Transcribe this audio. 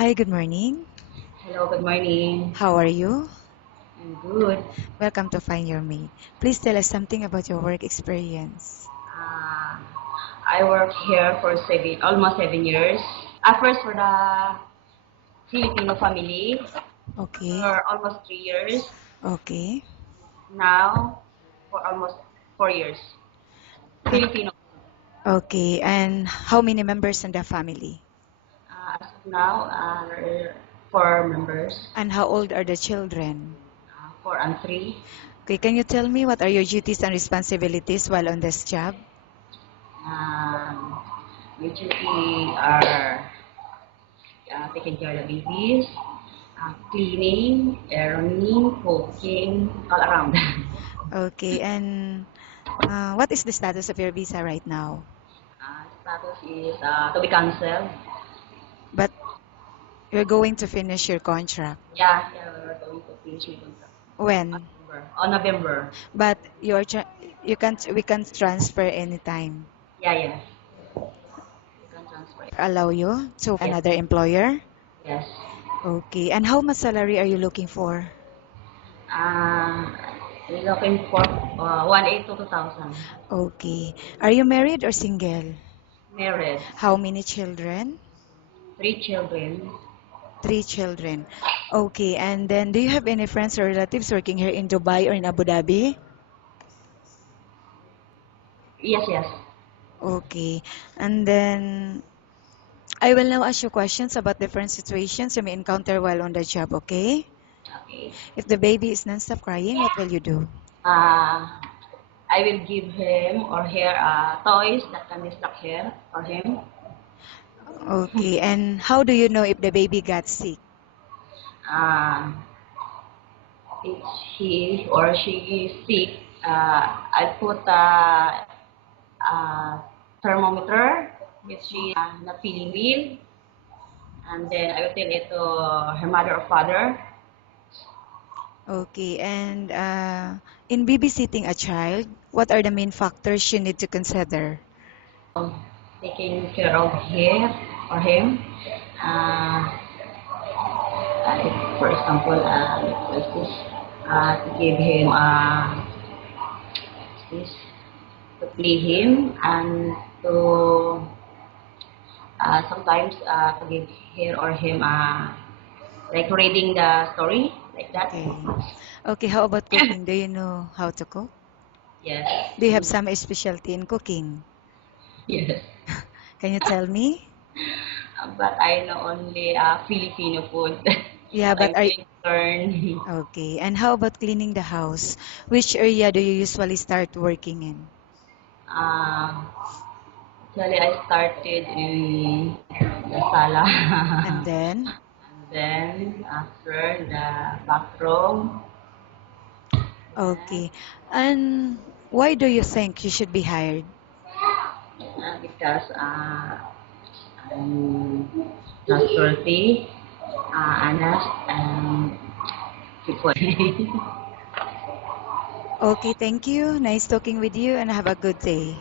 Hi, good morning. Hello, good morning. How are you? I'm good. Welcome to Find Your Mate. Please tell us something about your work experience. Uh, I work here for almost 7 years. At first for the Filipino family Okay, for almost 3 years. okay. Now for almost 4 years. Uh, Filipino. okay, and how many members in the family? As of now, 4 members, And how old are the children? 4 and 3. Okay, can you tell me what are your duties and responsibilities while on this job? Um, my duty are taking care of the babies, cleaning, ironing, cooking, all around. Okay, and what is the status of your visa right now? Status is to be cancelled. But you're going to finish your contract. Yeah, we're going to finish my contract When? On November. But you can't we can't transfer anytime. Yeah. You can transfer it. Allow you to Yes, another employer? yes. Okay. And how much salary are you looking for? Uh, we're looking for 182,000. Okay. Are you married or single? Married, How many children? 3 children. Three children. Okay. And then do you have any friends or relatives working here in Dubai or in Abu Dhabi? Yes. Okay. And then I will now ask you questions about different situations you may encounter while on the job, okay? Okay. If the baby is non-stop crying, what will you do? Uh, I will give him or her toys that can distract her or him. Okay. And how do you know if the baby got sick? Uh, if he or she is sick, I'll put a thermometer if she not feeling well, and then I will tell it to her mother or father. Okay, and in babysitting a child, what are the main factors you need to consider? Taking care of her or him. Uh, for example, like this, to give him this, to play him and to sometimes to give her or him like reading the story like that. Okay. Okay, how about cooking? Do you know how to cook? Yes. Do you have some specialty in cooking? Yes. Can you tell me? But I know only Filipino food, Yeah, but but I'm are willing to learn. okay. And how about cleaning the house? Which area do you usually start working in? uh, Actually, I started in the sala, And then, and then after the bathroom, okay. And why do you think you should be hired? because I'm trustworthy, honest, and people. Okay, thank you. Nice talking with you and have a good day.